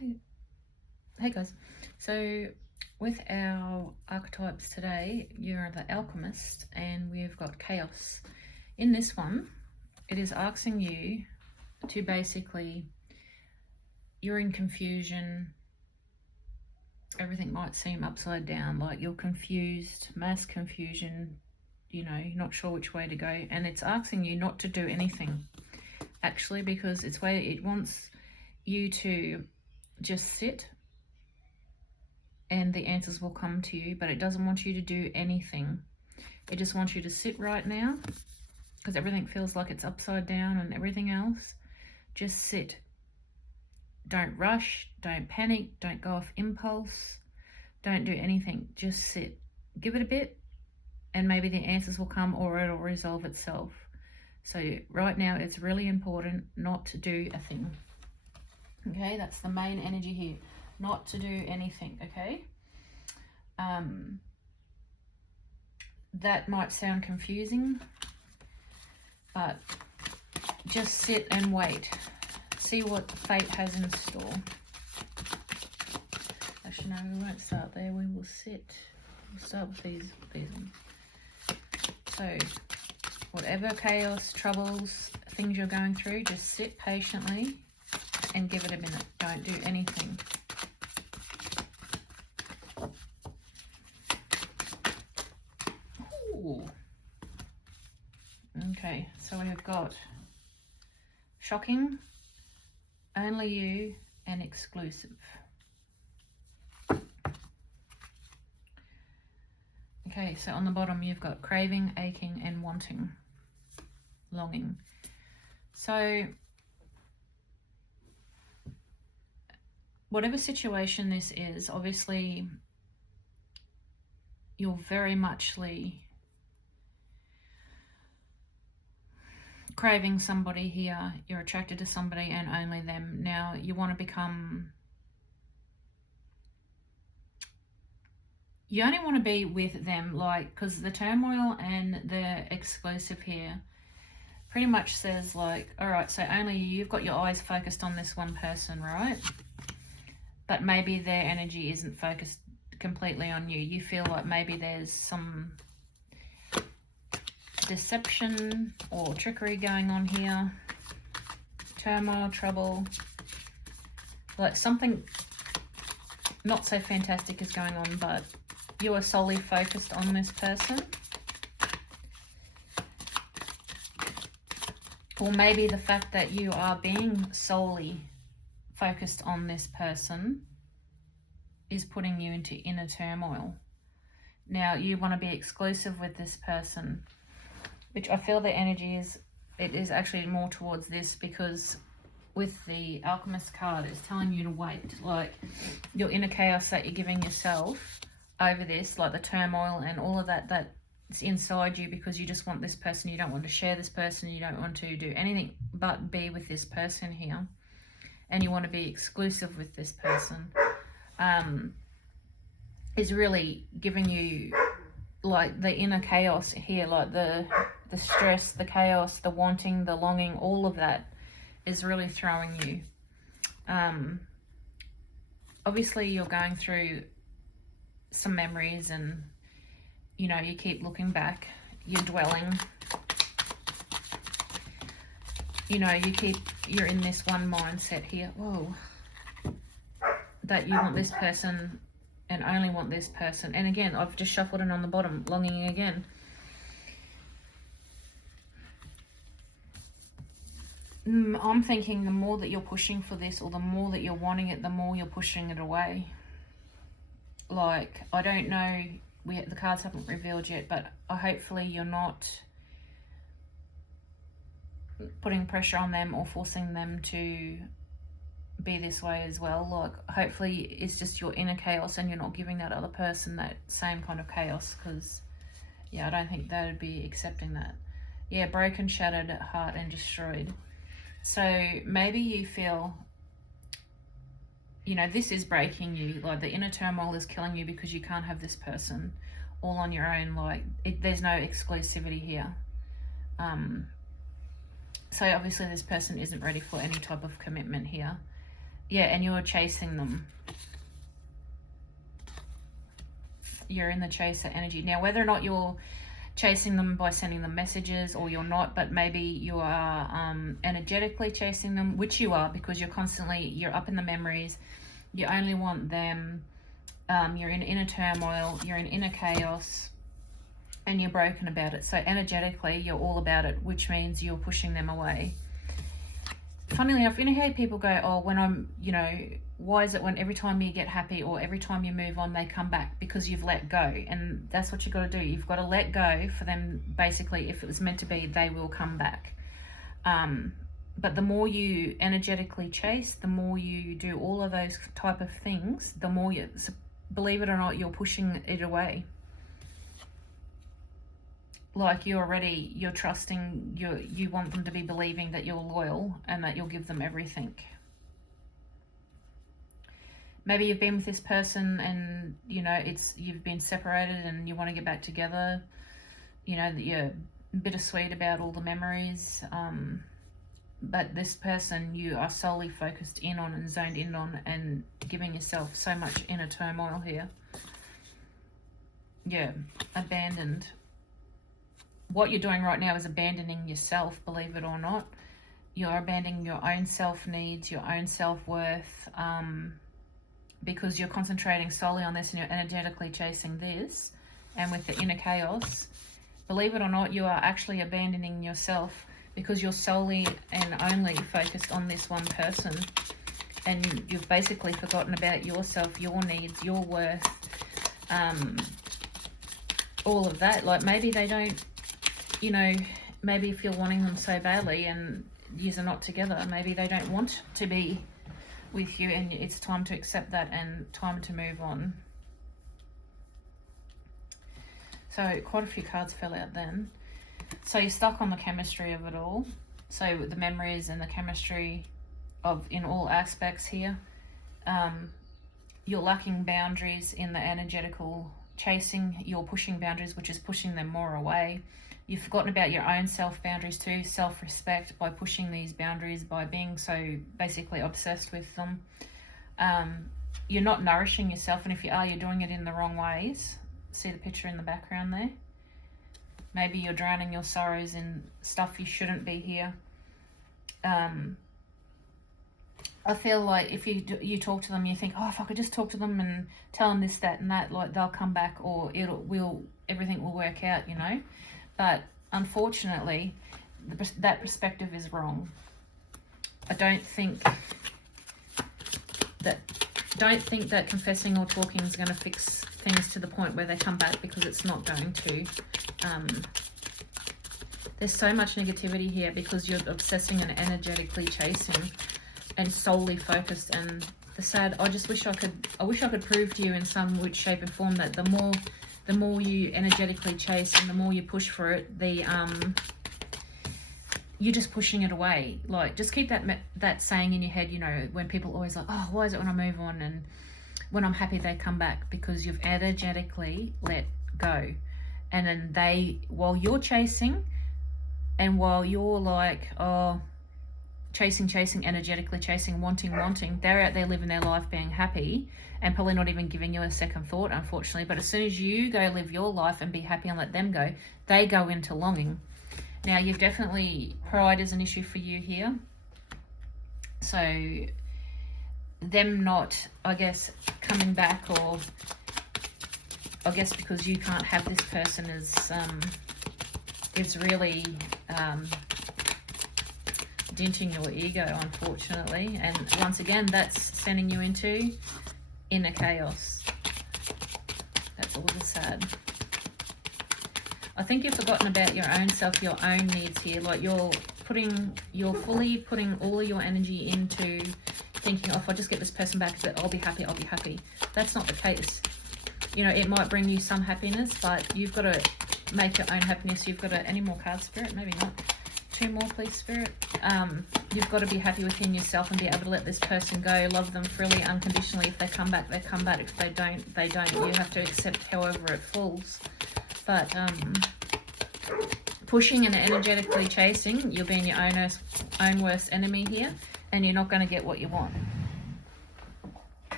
Hey guys, so with our archetypes today, you're the alchemist and we've got chaos. In this one, it is asking you to basically, you're in confusion, everything might seem upside down, like you're confused, mass confusion, you're not sure which way to go, and it's asking you not to do anything, actually, because it wants you to just sit and the answers will come to you, but it doesn't want you to do anything. It just wants you to sit right now because everything feels like it's upside down and everything else. Just sit. Don't rush, don't panic, don't go off impulse, don't do anything. Just sit. Give it a bit and maybe the answers will come or it'll resolve itself. So right now it's really important not to do a thing. Okay, that's the main energy here. Not to do anything, okay? That might sound confusing, but just sit and wait. See what fate has in store. Actually, no, we won't start there. We will sit. We'll start with these ones. So, whatever chaos, troubles, things you're going through, just sit patiently and give it a minute. Don't do anything. Ooh. Okay, so we've got shocking, only you, and exclusive. Okay, so on the bottom you've got craving, aching, and wanting, longing. So whatever situation this is, obviously you're very muchly craving somebody here. You're attracted to somebody and only them. Now you want to become, you only want to be with them, like, because the turmoil and the exclusive here pretty much says like, all right, so only you've got your eyes focused on this one person, right? But maybe their energy isn't focused completely on you. You feel like maybe there's some deception or trickery going on here. Turmoil, trouble, like something not so fantastic is going on, but you are solely focused on this person. Or maybe the fact that you are being solely focused on this person is putting you into inner turmoil. Now you want to be exclusive with this person, which I feel the energy is, it is actually more towards this, because with the Alchemist card, it's telling you to wait. Like your inner chaos that you're giving yourself over this, like the turmoil and all of that, that's inside you because you just want this person. You don't want to share this person. You don't want to do anything but be with this person here. And you want to be exclusive with this person. Is really giving you like the inner chaos here, like the stress, the chaos, the wanting, the longing, all of that is really throwing you. Obviously you're going through some memories and you keep looking back, you're dwelling, you're in this one mindset here, whoa, that you want this person and only want this person. And again, I've just shuffled it on the bottom, longing again. I'm thinking the more that you're pushing for this, or the more that you're wanting it, the more you're pushing it away. Like, I don't know, the cards haven't revealed yet, but hopefully you're not putting pressure on them or forcing them to be this way as well. Like, hopefully it's just your inner chaos and you're not giving that other person that same kind of chaos, because yeah, I don't think they would be accepting that. Yeah, broken, shattered, heart, and destroyed. So maybe you feel, this is breaking you, like the inner turmoil is killing you because you can't have this person all on your own. Like there's no exclusivity here. So obviously this person isn't ready for any type of commitment here. Yeah, and you're chasing them. You're in the chaser energy. Now, whether or not you're chasing them by sending them messages or you're not, but maybe you are energetically chasing them, which you are, because you're up in the memories. You only want them. You're in inner turmoil. You're in inner chaos. And you're broken about it. So energetically, you're all about it, which means you're pushing them away. Funnily enough, you know how people go, oh, when I'm, why is it when every time you get happy or every time you move on, they come back? Because you've let go. And that's what you've got to do. You've got to let go for them. Basically, if it was meant to be, they will come back. But the more you energetically chase, the more you do all of those type of things, the more you, believe it or not, you're pushing it away. Like you're trusting, you want them to be believing that you're loyal and that you'll give them everything. Maybe you've been with this person and, you've been separated and you want to get back together. That you're bittersweet about all the memories. But this person you are solely focused in on and zoned in on and giving yourself so much inner turmoil here. Yeah, abandoned. What you're doing right now is abandoning yourself, believe it or not. You're abandoning your own self-needs, your own self-worth, because you're concentrating solely on this and you're energetically chasing this. And with the inner chaos, believe it or not, you are actually abandoning yourself because you're solely and only focused on this one person. And you've basically forgotten about yourself, your needs, your worth, all of that. Like maybe they don't, maybe if you're wanting them so badly and yous are not together, maybe they don't want to be with you and it's time to accept that and time to move on. So quite a few cards fell out then. So you're stuck on the chemistry of it all. So the memories and the chemistry in all aspects here. You're lacking boundaries in the energetical chasing. You're pushing boundaries, which is pushing them more away. You've forgotten about your own self-boundaries too, self-respect, by pushing these boundaries, by being so basically obsessed with them. You're not nourishing yourself, and if you are, you're doing it in the wrong ways. See the picture in the background there? Maybe you're drowning your sorrows in stuff you shouldn't be here. I feel like if you talk to them, you think, oh, if I could just talk to them and tell them this, that, and that, like they'll come back, or everything will work out, But unfortunately, that perspective is wrong. I don't think that confessing or talking is going to fix things to the point where they come back, because it's not going to. There's so much negativity here because you're obsessing and energetically chasing and solely focused. And I wish I could prove to you in some which shape or form that the more you energetically chase and the more you push for it, you're just pushing it away. Like, just keep that saying in your head, when people always like, oh, why is it when I move on and when I'm happy they come back? Because you've energetically let go. And then while you're chasing and while you're like, oh, chasing, energetically chasing, wanting, they're out there living their life being happy and probably not even giving you a second thought, unfortunately. But as soon as you go live your life and be happy and let them go, they go into longing. Now, you've definitely, pride is an issue for you here. So them not, I guess, coming back, or I guess because you can't have this person is really denting your ego, unfortunately. And once again, that's sending you into inner chaos. That's a little sad. I think you've forgotten about your own self, your own needs here. Like you're fully putting all of your energy into thinking, oh, if I just get this person back, I'll be happy. That's not the case. It might bring you some happiness, but you've got to make your own happiness. You've got to, any more cards, Spirit? Maybe not. 2 more, please, Spirit. You've got to be happy within yourself and be able to let this person go, love them freely, unconditionally. If they come back, they come back. If they don't, they don't. You have to accept however it falls. But pushing and energetically chasing, you're being your own worst enemy here, and you're not going to get what you want.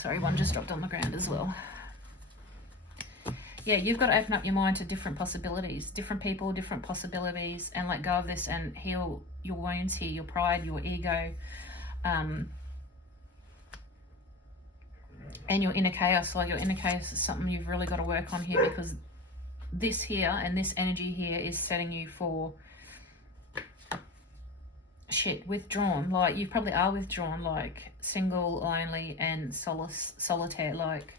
Sorry, one just dropped on the ground as well. Yeah, you've got to open up your mind to different possibilities, different people, different possibilities, and let go of this and heal your wounds here, your pride, your ego, and your inner chaos. Like, your inner chaos is something you've really got to work on here, because this here and this energy here is setting you for shit, withdrawn. Like, you probably are withdrawn, like single, lonely, and solitary, like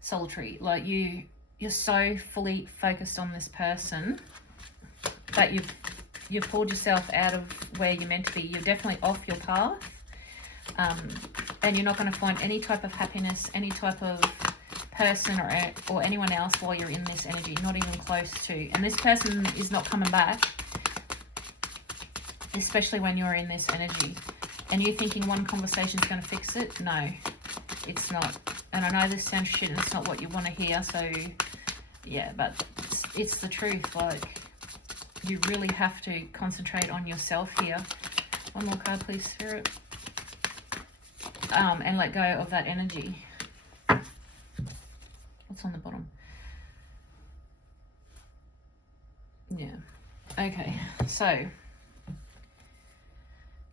solitary. Like, you're so fully focused on this person that you've pulled yourself out of where you're meant to be. You're definitely off your path, and you're not going to find any type of happiness, any type of person or anyone else while you're in this energy, not even close to. And this person is not coming back, especially when you're in this energy. And you're thinking one conversation is going to fix it. No, it's not. And I know this sounds shit and it's not what you want to hear, so yeah, but it's the truth. Like, you really have to concentrate on yourself here. One more card, please, Spirit. And let go of that energy. What's on the bottom? Yeah. Okay, so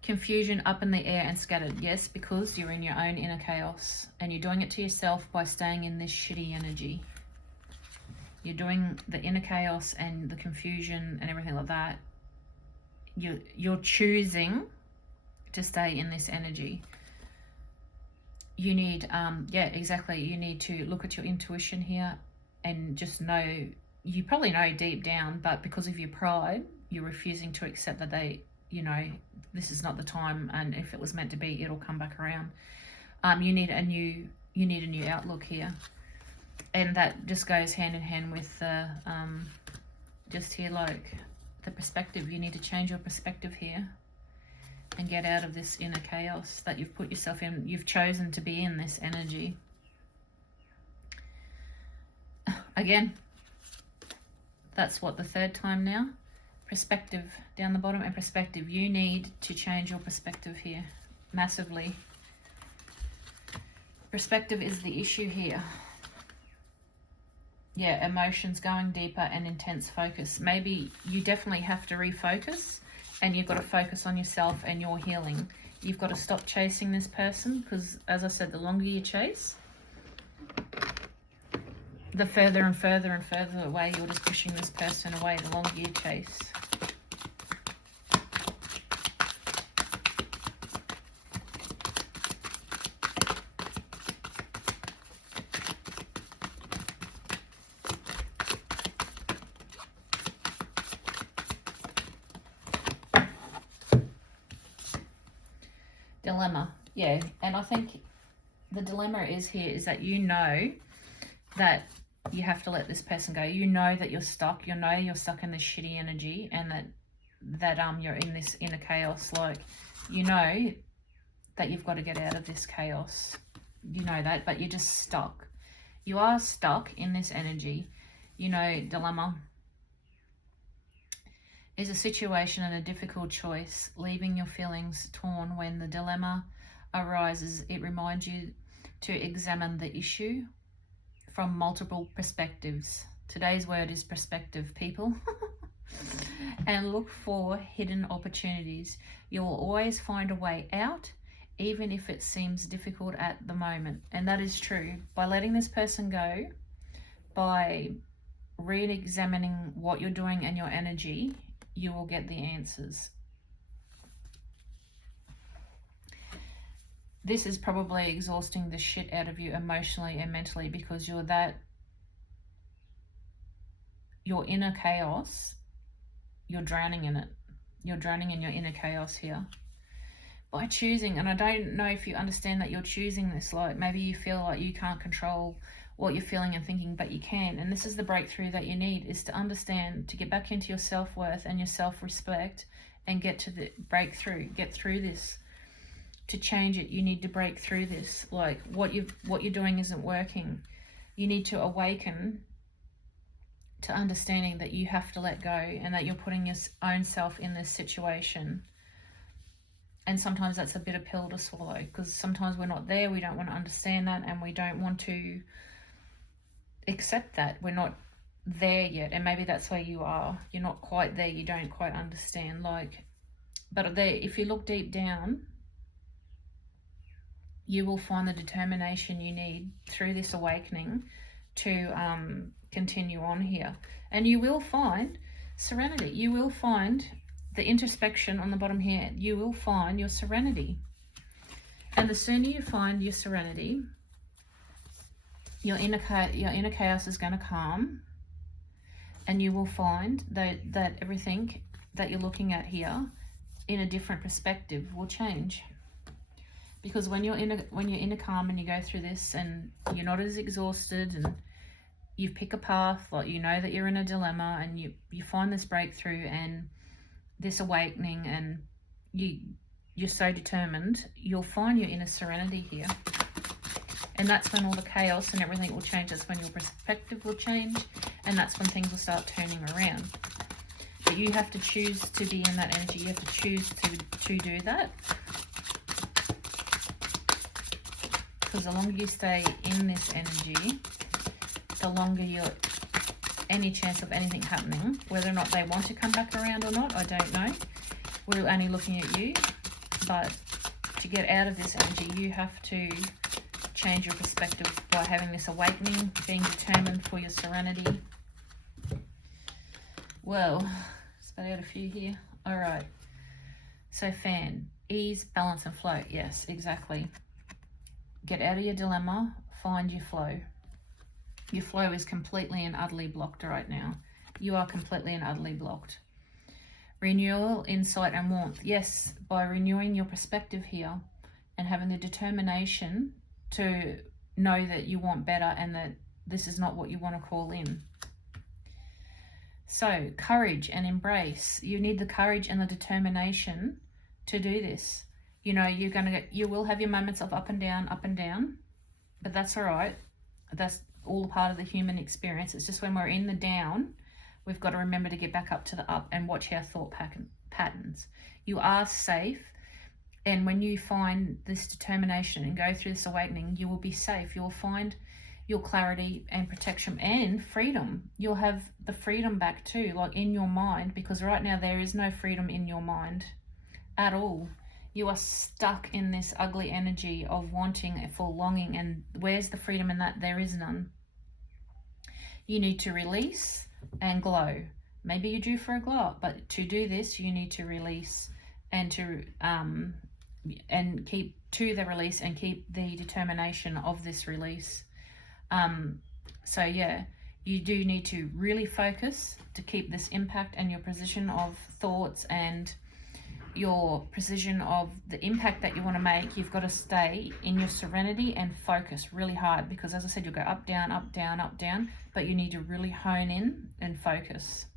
confusion, up in the air and scattered. Yes, because you're in your own inner chaos and you're doing it to yourself by staying in this shitty energy. You're doing the inner chaos and the confusion and everything like that. You're choosing to stay in this energy. You need, yeah, exactly. You need to look at your intuition here and just know, you probably know deep down, but because of your pride, you're refusing to accept that they, you know, this is not the time, and if it was meant to be, it'll come back around. You need a new outlook here, and that just goes hand in hand with just here, like the perspective. You need to change your perspective here and get out of this inner chaos that you've put yourself in. You've chosen to be in this energy. Again, that's what, the third time now. Perspective down the bottom, and perspective. You need to change your perspective here massively. Perspective is the issue here. Yeah, emotions, going deeper and intense focus. Maybe you definitely have to refocus, and you've got to focus on yourself and your healing. You've got to stop chasing this person, because as I said, the longer you chase, the further and further and further away you're just pushing this person away, the longer you chase. Dilemma. Yeah, and I think the dilemma is that you know that you have to let this person go. You know that you're stuck. You know you're stuck in this shitty energy, and that you're in this inner chaos. Like, you know that you've got to get out of this chaos. You know that, but you're just stuck. You are stuck in this energy. You know, dilemma is a situation and a difficult choice, leaving your feelings torn. When the dilemma arises, it reminds you to examine the issue from multiple perspectives. Today's word is perspective, people. And look for hidden opportunities. You will always find a way out, even if it seems difficult at the moment. And that is true. By letting this person go, by re-examining what you're doing and your energy, you will get the answers. This is probably exhausting the shit out of you emotionally and mentally, because your inner chaos, you're drowning in it. You're drowning in your inner chaos here. By choosing, and I don't know if you understand that you're choosing this, like maybe you feel like you can't control what you're feeling and thinking, but you can. And this is the breakthrough that you need, is to understand, to get back into your self-worth and your self-respect and get to the breakthrough, get through this. To change it, you need to break through this. Like, what you're doing isn't working. You need to awaken to understanding that you have to let go, and that you're putting your own self in this situation. And sometimes that's a bitter pill to swallow, because sometimes we're not there, we don't want to understand that, and we don't want to accept that. We're not there yet, and maybe that's where you are. You're not quite there, you don't quite understand. But there, if you look deep down, you will find the determination you need through this awakening to continue on here. And you will find serenity. You will find the introspection on the bottom here. You will find your serenity. And the sooner you find your serenity, your inner chaos is going to calm, and you will find that everything that you're looking at here in a different perspective will change. Because when you're in a calm and you go through this and you're not as exhausted, and you pick a path, like you know that you're in a dilemma, and you find this breakthrough and this awakening, and you're so determined, you'll find your inner serenity here. And that's when all the chaos and everything will change. That's when your perspective will change, and that's when things will start turning around. But you have to choose to be in that energy. You have to choose to do that. Because the longer you stay in this energy, the longer any chance of anything happening. Whether or not they want to come back around or not, I don't know. We're only looking at you. But to get out of this energy, you have to change your perspective by having this awakening, being determined for your serenity. Well, spell out a few here. All right. So fan, ease, balance, and flow. Yes, exactly. Get out of your dilemma, find your flow. Your flow is completely and utterly blocked right now. You are completely and utterly blocked. Renewal, insight, and warmth. Yes, by renewing your perspective here and having the determination to know that you want better and that this is not what you want to call in. So, courage and embrace. You need the courage and the determination to do this. You know, you will have your moments of up and down, but that's all right. That's all part of the human experience. It's just when we're in the down, we've got to remember to get back up to the up and watch our thought patterns. You are safe, and when you find this determination and go through this awakening, you will be safe. You will find your clarity and protection and freedom. You'll have the freedom back too, like in your mind, because right now there is no freedom in your mind at all. You are stuck in this ugly energy of wanting for longing, and where's the freedom in that? There is none. You need to release and glow. Maybe you're due for a glow up, but to do this, you need to release and to and keep to the release and keep the determination of this release. So yeah, you do need to really focus to keep this impact and your precision of thoughts and your precision of the impact that you want to make. You've got to stay in your serenity and focus really hard, because as I said, you'll go up, down, up, down, up, down, but you need to really hone in and focus.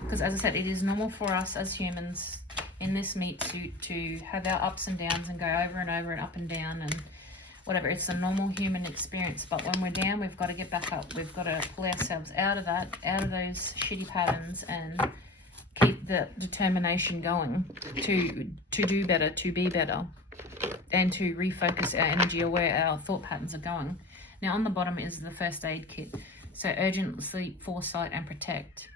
Because as I said, it is normal for us as humans in this meat suit to have our ups and downs and go over and over and up and down and whatever. It's a normal human experience, but when we're down, we've got to get back up. We've got to pull ourselves out of that, out of those shitty patterns, and keep the determination going to do better, to be better, and to refocus our energy or where our thought patterns are going. Now on the bottom is the first aid kit. So urgent, sleep, foresight, and protect.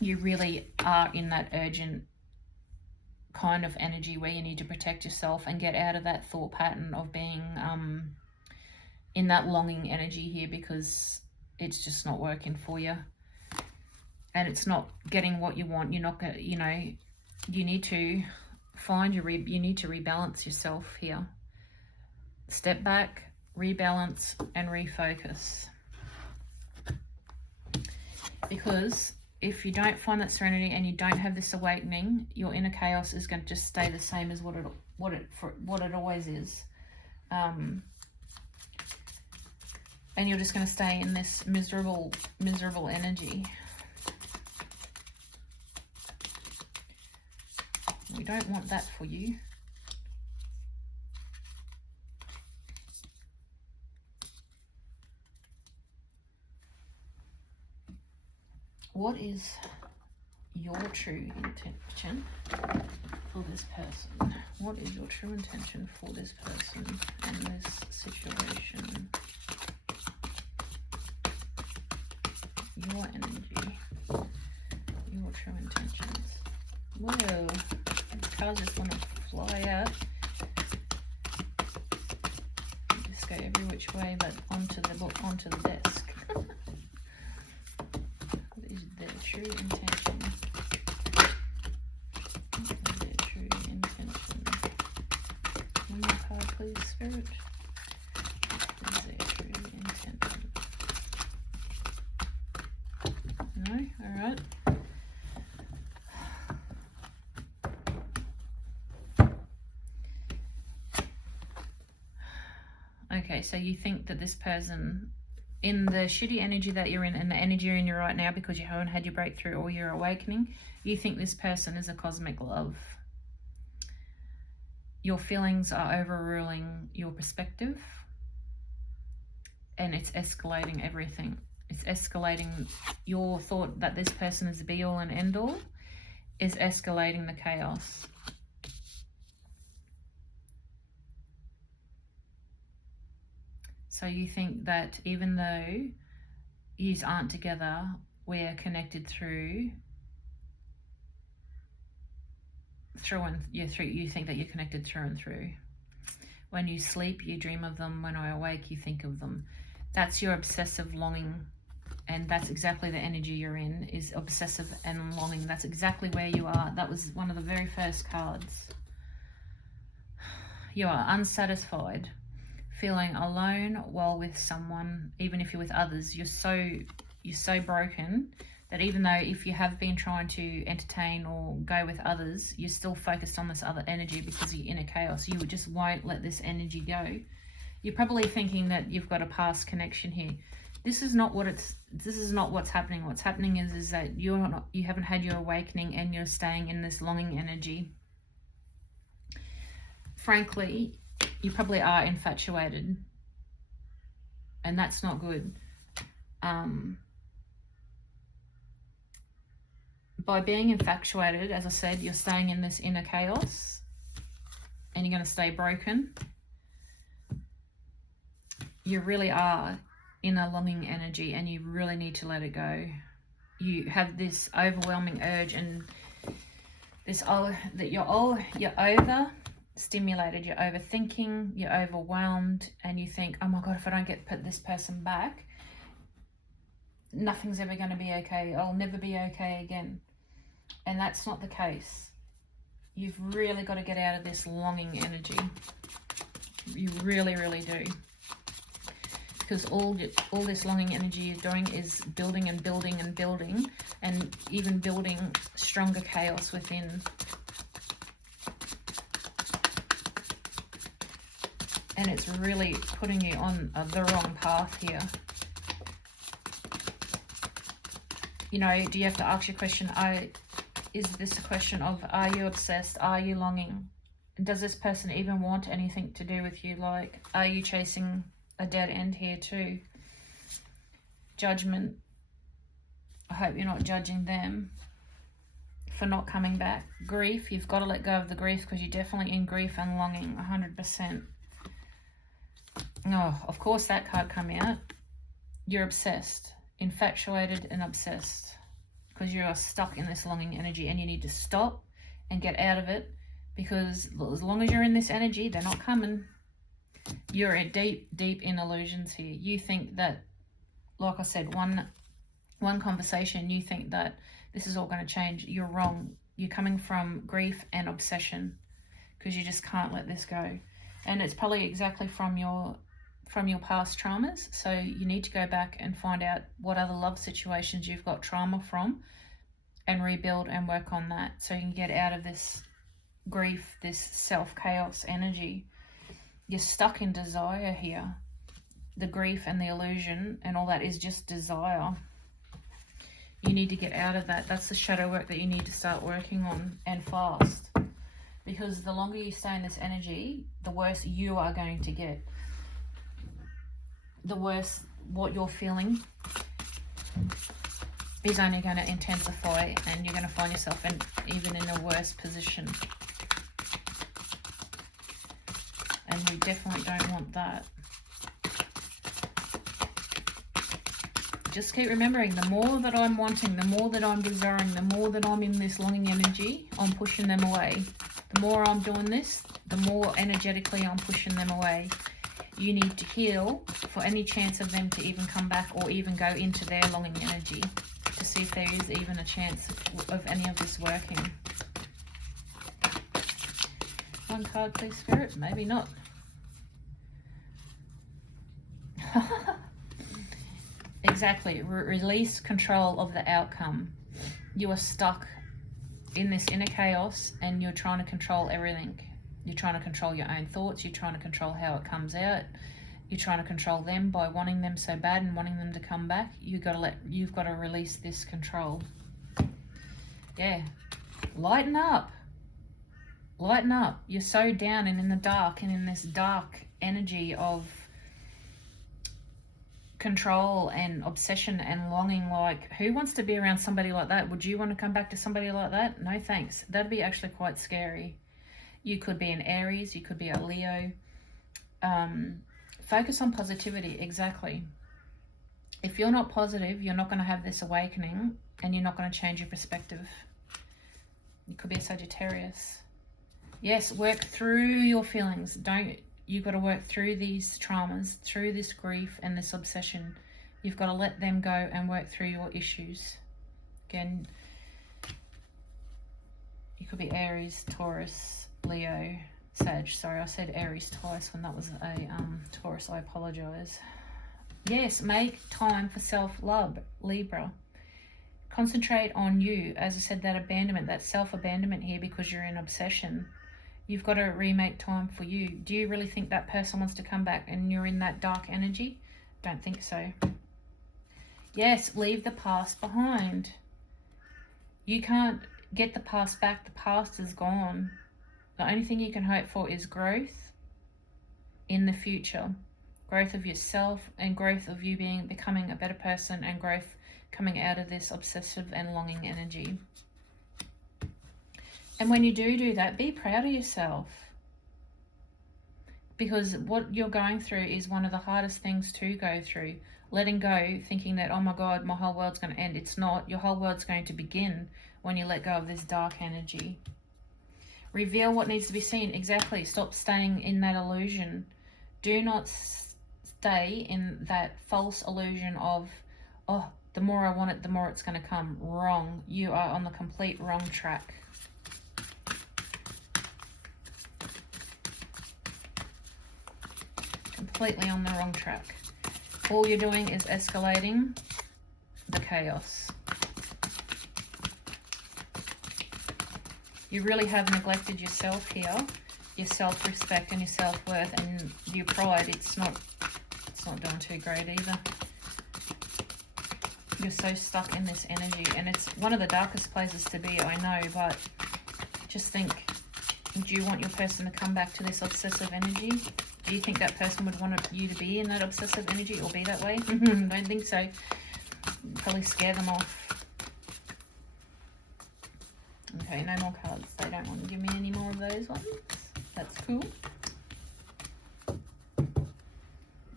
You really are in that urgent kind of energy where you need to protect yourself and get out of that thought pattern of being in that longing energy here, because it's just not working for you. And it's not getting what you want. You're not going to, you know, you need to find you need to rebalance yourself here. Step back, rebalance, and refocus. Because if you don't find that serenity and you don't have this awakening, your inner chaos is going to just stay the same as what it always is. And you're just going to stay in this miserable energy. We don't want that for you. What is your true intention? for this person? What is your true intention for this person and this situation? Your energy, your true intentions. Whoa, the cards just want to fly out. Just go every which way, but onto the book, onto the desk. What is their true intention? Their true intention. One more card, please, Spirit. What is their true intention? No? Alright. Okay, so you think that this person, in the shitty energy that you're in and the energy you're in right now because you haven't had your breakthrough or your awakening, you think this person is a cosmic love. Your feelings are overruling your perspective and it's escalating everything. It's escalating your thought that this person is the be-all and end-all, is escalating the chaos. So you think that even though yous aren't together, we're connected through you think that you're connected through and through. When you sleep, you dream of them. When I awake, you think of them. That's your obsessive longing. And that's exactly the energy you're in, is obsessive and longing. That's exactly where you are. That was one of the very first cards. You are unsatisfied, feeling alone while with someone. Even if you're with others, you're so broken that even though if you have been trying to entertain or go with others, you're still focused on this other energy because you're in a chaos. You just won't let this energy go. You're probably thinking that you've got a past connection here. This is not what's happening. What's happening is that you haven't had your awakening and you're staying in this longing energy. Frankly, you probably are infatuated, and that's not good. By being infatuated, as I said, you're staying in this inner chaos and you're going to stay broken. You really are in a longing energy and you really need to let it go. You have this overwhelming urge and this that you're over stimulated, you're overthinking, you're overwhelmed, and you think, oh my God, if I don't put this person back, nothing's ever going to be okay. I'll never be okay again. And that's not the case. You've really got to get out of this longing energy. You really, really do. Because all this longing energy you're doing is building and building and building, and even building stronger chaos within. And it's really putting you on the wrong path here. You know, do you have to ask your question, is this a question of, are you obsessed? Are you longing? Does this person even want anything to do with you? Like, are you chasing a dead end here too? Judgment. I hope you're not judging them for not coming back. Grief. You've got to let go of the grief because you're definitely in grief and longing 100%. Oh, of course that card come out. You're obsessed. Infatuated and obsessed. Because you are stuck in this longing energy and you need to stop and get out of it, because as long as you're in this energy, they're not coming. You're in deep in illusions here. You think that, like I said, one conversation, you think that this is all going to change. You're wrong. You're coming from grief and obsession because you just can't let this go. And it's probably exactly from your past traumas. So you need to go back and find out what other love situations you've got trauma from and rebuild and work on that so you can get out of this grief, this self-chaos energy. You're stuck in desire here. The grief and the illusion and all that is just desire. You need to get out of that. That's the shadow work that you need to start working on, and fast. Because the longer you stay in this energy, the worse you are going to get. The worse what you're feeling is only going to intensify, and you're going to find yourself even in a worse position. And we definitely don't want that. Just keep remembering, the more that I'm wanting, the more that I'm desiring, the more that I'm in this longing energy, I'm pushing them away. The more I'm doing this, the more energetically I'm pushing them away. You need to heal for any chance of them to even come back or even go into their longing energy, to see if there is even a chance of any of this working. One card, please, Spirit. Maybe not. Exactly. Release control of the outcome. You are stuck in this inner chaos and you're trying to control everything. You're trying to control your own thoughts. You're trying to control how it comes out. You're trying to control them by wanting them so bad and wanting them to come back. You've got to release this control. Yeah. Lighten up. Lighten up. You're so down and in the dark and in this dark energy of control and obsession and longing. Like, who wants to be around somebody like that? Would you want to come back to somebody like that? No thanks. That'd be actually quite scary. You could be an Aries, you could be a Leo. Focus on positivity. Exactly. If you're not positive, you're not going to have this awakening and you're not going to change your perspective. You could be a Sagittarius. Yes, work through your feelings. You've got to work through these traumas, through this grief and this obsession. You've got to let them go and work through your issues. Again, you could be Aries, Taurus, Leo, Sag. Sorry, I said Aries twice when that was a Taurus. I apologize. Yes, make time for self-love, Libra. Concentrate on you. As I said, that abandonment, that self-abandonment here, because you're in obsession. You've got to remake time for you. Do you really think that person wants to come back and you're in that dark energy? Don't think so. Yes, leave the past behind. You can't get the past back. The past is gone. The only thing you can hope for is growth in the future. Growth of yourself and growth of you becoming a better person, and growth coming out of this obsessive and longing energy. And when you do that, be proud of yourself. Because what you're going through is one of the hardest things to go through. Letting go, thinking that, oh my God, my whole world's going to end. It's not. Your whole world's going to begin when you let go of this dark energy. Reveal what needs to be seen. Exactly. Stop staying in that illusion. Do not stay in that false illusion of, oh, the more I want it, the more it's going to come. Wrong. You are on the complete wrong track. Completely on the wrong track. All you're doing is escalating the chaos. You really have neglected yourself here, your self-respect and your self-worth and your pride. It's not doing too great either. You're so stuck in this energy, and it's one of the darkest places to be, I know, but just think, do you want your person to come back to this obsessive energy? Do you think that person would want you to be in that obsessive energy or be that way? Don't think so. Probably scare them off. Okay, no more cards. They don't want to give me any more of those ones. That's cool.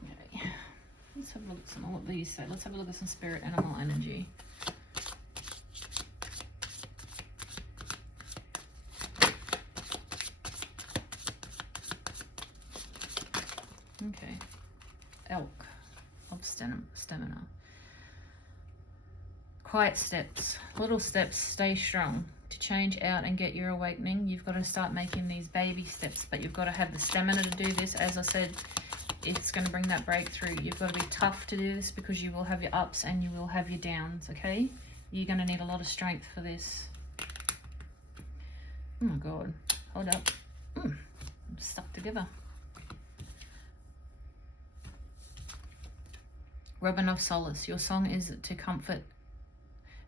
Okay. Let's have a look at some of what these say. Let's have a look at some spirit animal energy. Okay. Elk of stamina. Quiet steps. Little steps. Stay strong. To change out and get your awakening, you've got to start making these baby steps, but you've got to have the stamina to do this. As I said, it's going to bring that breakthrough. You've got to be tough to do this, because you will have your ups and you will have your downs, okay? You're going to need a lot of strength for this. Oh my God. Hold up. I'm stuck together. Robin of Solace. Your song is to comfort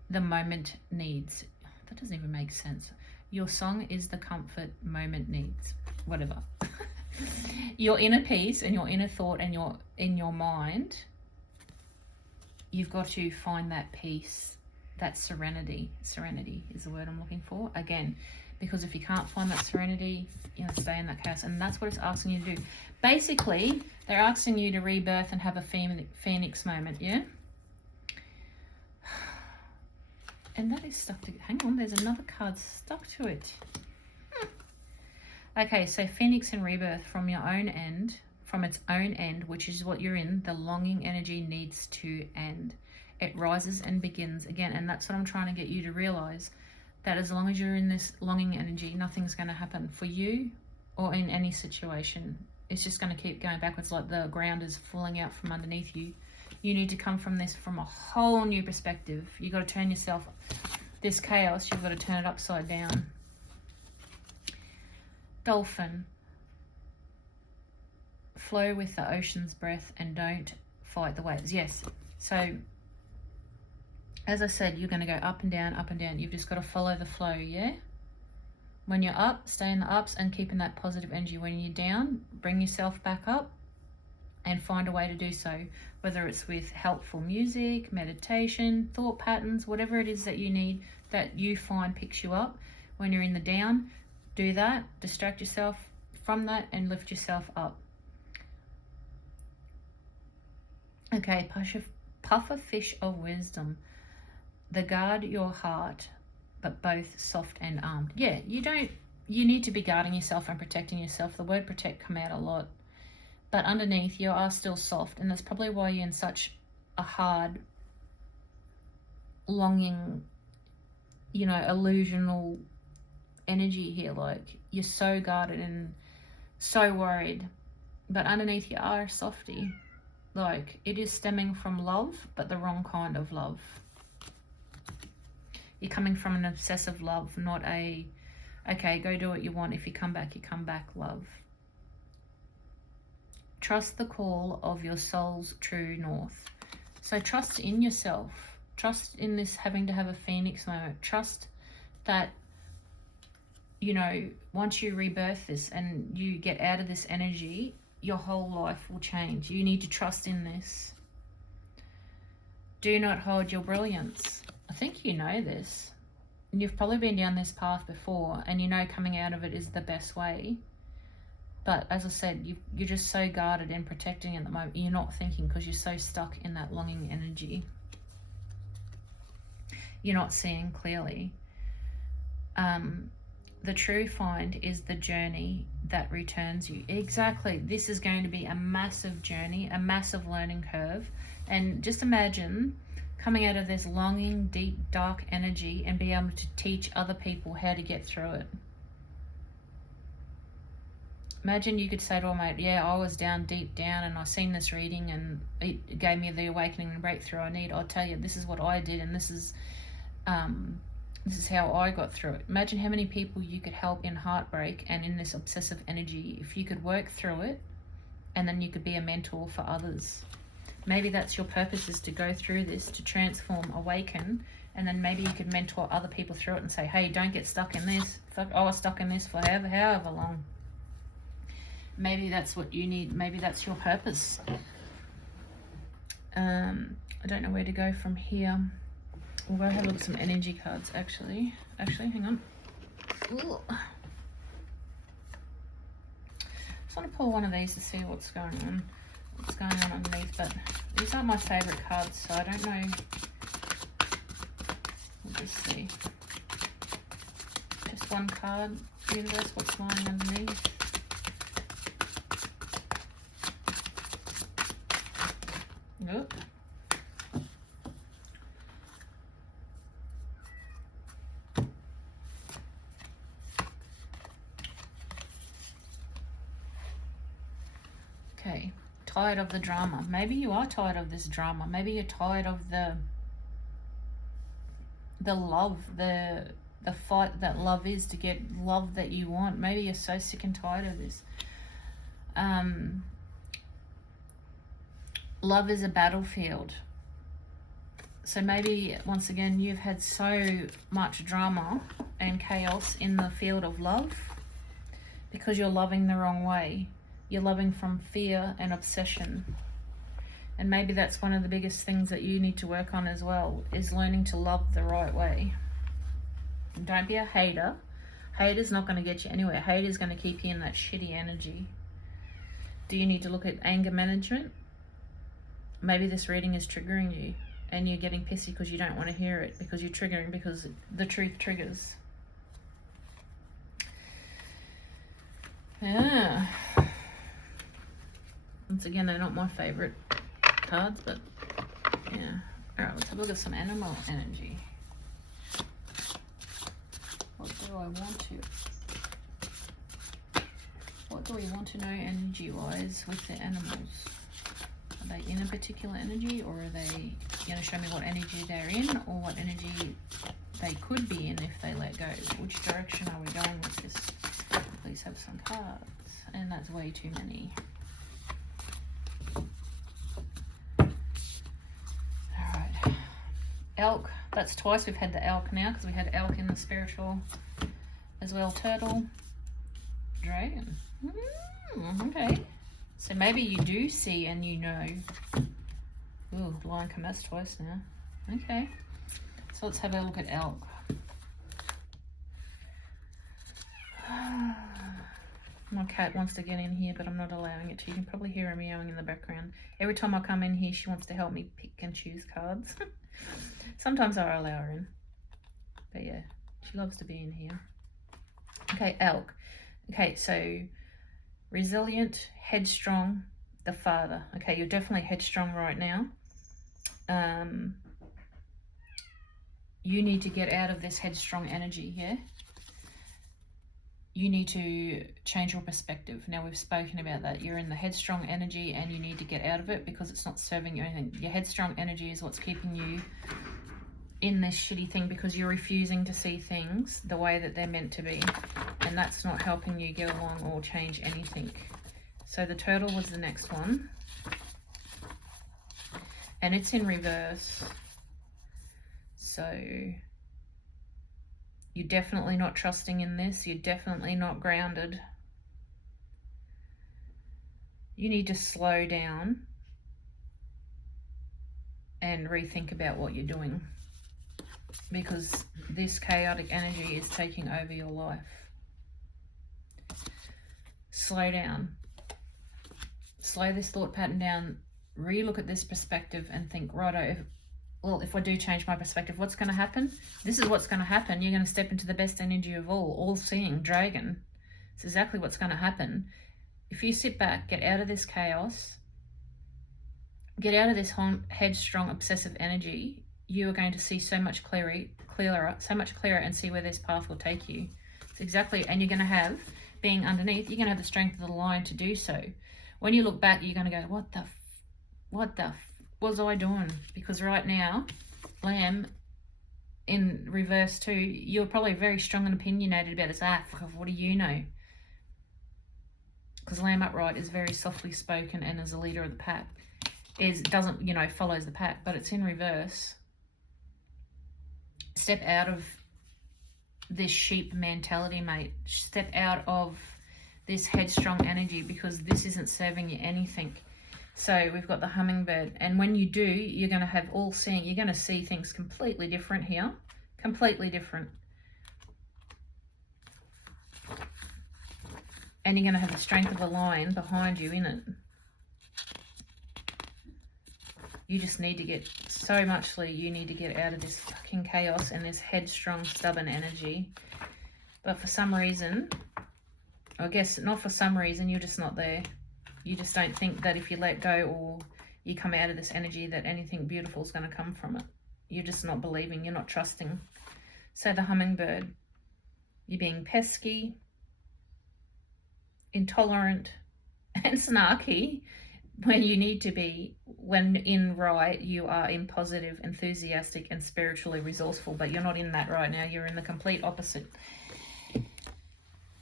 the moment needs. That doesn't even make sense. Your song is the comfort moment needs. Whatever. Your inner peace and your inner thought and in your mind, you've got to find that peace that serenity. Serenity is the word I'm looking for. Again, because if you can't find that serenity, you'll stay in that chaos. And that's what it's asking you to do. Basically, they're asking you to rebirth and have a phoenix moment, yeah? And that is stuck to... Hang on, there's another card stuck to it. Okay, so phoenix and rebirth from your own end, from its own end, which is what you're in, the longing energy needs to end. It rises and begins again. And that's what I'm trying to get you to realize, that as long as you're in this longing energy, nothing's going to happen for you or in any situation. It's just going to keep going backwards, like the ground is falling out from underneath you. You need to come from this from a whole new perspective. You've got to turn yourself, this chaos, you've got to turn it upside down. Dolphin. Flow with the ocean's breath and don't fight the waves. Yes. So, as I said, you're going to go up and down, up and down. You've just got to follow the flow, yeah? When you're up, stay in the ups and keep in that positive energy. When you're down, bring yourself back up and find a way to do so. Whether it's with helpful music, meditation, thought patterns, whatever it is that you need, that you find picks you up. When you're in the down, do that. Distract yourself from that and lift yourself up. Okay, puffer fish of wisdom. The guard your heart, but both soft and armed. Yeah, you need to be guarding yourself and protecting yourself. The word protect come out a lot. But underneath, you are still soft. And that's probably why you're in such a hard, longing, illusional energy here. Like, you're so guarded and so worried. But underneath, you are a softie. Like, it is stemming from love, but the wrong kind of love. You're coming from an obsessive love, not a, okay, go do what you want. If you come back love. Trust the call of your soul's true north. So trust in yourself. Trust in this having to have a phoenix moment. Trust that, once you rebirth this and you get out of this energy, your whole life will change. You need to trust in this. Do not hold your brilliance. I think you know this. And you've probably been down this path before, and coming out of it is the best way. But as I said, you're just so guarded and protecting at the moment. You're not thinking because you're so stuck in that longing energy. You're not seeing clearly. The true find is the journey that returns you. Exactly. This is going to be a massive journey, a massive learning curve. And just imagine coming out of this longing, deep, dark energy and be able to teach other people how to get through it. Imagine you could say to a mate, yeah, I was down, deep down, and I seen this reading and it gave me the awakening and breakthrough I need. I'll tell you, this is what I did, and this is how I got through it. Imagine how many people you could help in heartbreak and in this obsessive energy if you could work through it, and then you could be a mentor for others. Maybe that's your purpose, is to go through this, to transform, awaken, and then maybe you could mentor other people through it and say, hey, don't get stuck in this. I was stuck in this for however long. Maybe that's what you need. Maybe that's your purpose. I don't know where to go from here. We'll go have a look at some energy cards, actually. Hang on. Ooh. Just want to pull one of these to see what's going on underneath, but these aren't my favorite cards, so I don't know. We'll just see. Just one card. Universe, what's lying underneath? Nope. Okay, tired of the drama. Maybe you are tired of this drama. Maybe you're tired of the love, the fight that love is to get love that you want. Maybe you're so sick and tired of this. Love is a battlefield. So maybe, once again, you've had so much drama and chaos in the field of love because you're loving the wrong way. You're loving from fear and obsession. And maybe that's one of the biggest things that you need to work on as well, is learning to love the right way. And don't be a hater. Hater's not going to get you anywhere. Hater's going to keep you in that shitty energy. Do you need to look at anger management? Maybe this reading is triggering you and you're getting pissy because you don't want to hear it, because you're triggering, because the truth triggers. Yeah. Once again, they're not my favorite cards, but yeah. Alright, let's have a look at some animal energy. What do I want to? What do we want to know energy-wise with the animals? Are they in a particular energy, or are they going to show me what energy they're in, or what energy they could be in if they let go? Which direction are we going with this? Please have some cards. And that's way too many. Alright. Elk. That's twice we've had the elk now, because we had elk in the spiritual as well. Turtle. Dragon. Okay. So maybe you do see and you know. Ooh, lion commits twice now. Okay. So let's have a look at elk. My cat wants to get in here, but I'm not allowing it to. You can probably hear her meowing in the background. Every time I come in here, she wants to help me pick and choose cards. Sometimes I allow her in. But yeah, she loves to be in here. Okay, elk. Okay, so resilient, headstrong, the father. Okay, you're definitely headstrong right now. You need to get out of this headstrong energy, yeah? You need to change your perspective. Now, we've spoken about that. You're in the headstrong energy and you need to get out of it because it's not serving you anything. Your headstrong energy is what's keeping you in this shitty thing, because you're refusing to see things the way that they're meant to be. And that's not helping you get along or change anything. So the turtle was the next one. And it's in reverse. So you're definitely not trusting in this. You're definitely not grounded. You need to slow down and rethink about what you're doing, because this chaotic energy is taking over your life. Slow down. Slow this thought pattern down. Re-look at this perspective and think, righto, if I do change my perspective, what's going to happen? This is what's going to happen. You're going to step into the best energy of all-seeing dragon. It's exactly what's going to happen. If you sit back, get out of this chaos, get out of this headstrong, obsessive energy, you are going to see so much clearer, and see where this path will take you. It's exactly, and you're going to have, being underneath, you're going to have the strength of the lion to do so. When you look back, you're going to go, what the was I doing? Because right now, Lamb, in reverse too, you're probably very strong and opinionated about this. What do you know? Because Lamb upright is very softly spoken and is a leader of the pack. Doesn't, follows the pack, but it's in reverse. Step out of this sheep mentality, mate. Step out of this headstrong energy, because this isn't serving you anything. So we've got the hummingbird, and when you do, you're going to have all-seeing. You're going to see things completely different here. Completely different. And you're going to have the strength of a lion behind you in it. You just need to get, so muchly, you need to get out of this fucking chaos and this headstrong, stubborn energy. But for some reason, I guess not for some reason, you're just not there. You just don't think that if you let go or you come out of this energy that anything beautiful is going to come from it. You're just not believing. You're not trusting. So the hummingbird, you're being pesky, intolerant, and snarky when you need to be. When in right, you are in positive, enthusiastic, and spiritually resourceful. But you're not in that right now. You're in the complete opposite.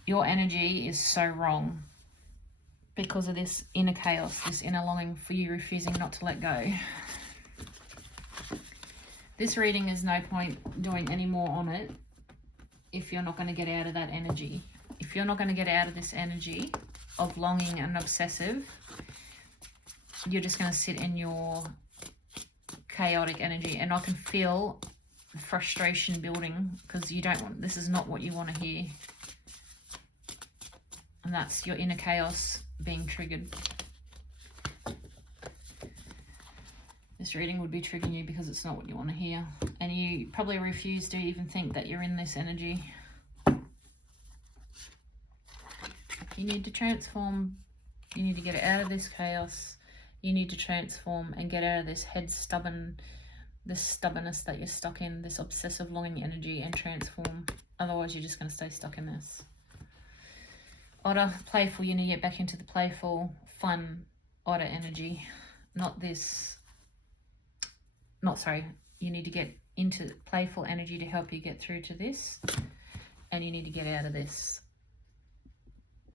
Your energy is so wrong, because of this inner chaos, this inner longing for you refusing not to let go. This reading is no point doing any more on it if you're not going to get out of that energy. If you're not going to get out of this energy of longing and obsessive, you're just going to sit in your chaotic energy, and I can feel frustration building because you don't want, this is not what you want to hear, and that's your inner chaos being triggered. This reading would be triggering you because it's not what you want to hear, and you probably refuse to even think that you're in this energy. You need to transform. You need to get out of this chaos. You need to transform and get out of this this stubbornness that you're stuck in, this obsessive longing energy, and transform. Otherwise, you're just going to stay stuck in this. Otter, playful. You need to get back into the playful, fun otter energy, not this. You need to get into playful energy to help you get through to this, and you need to get out of this